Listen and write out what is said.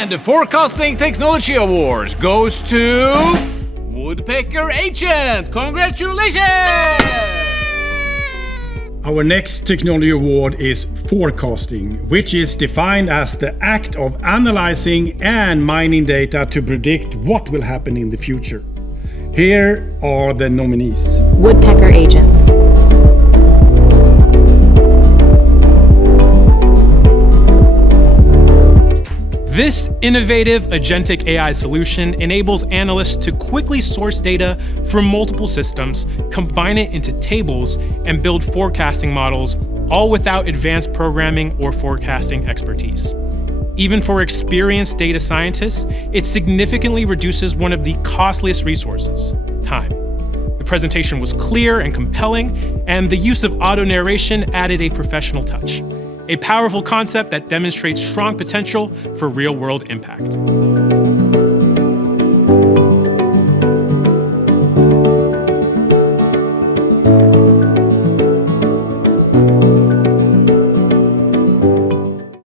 And the Forecasting Technology Awards goes to Woodpecker Agent. Congratulations! Our next technology award is forecasting, which is defined as the act of analyzing and mining data to predict what will happen in the future. Here are the nominees. Woodpecker Agents. This innovative agentic AI solution enables analysts to quickly source data from multiple systems, combine it into tables, and build forecasting models, all without advanced programming or forecasting expertise. Even for experienced data scientists, it significantly reduces one of the costliest resources, time. The presentation was clear and compelling, and the use of auto-narration added a professional touch. A powerful concept that demonstrates strong potential for real-world impact.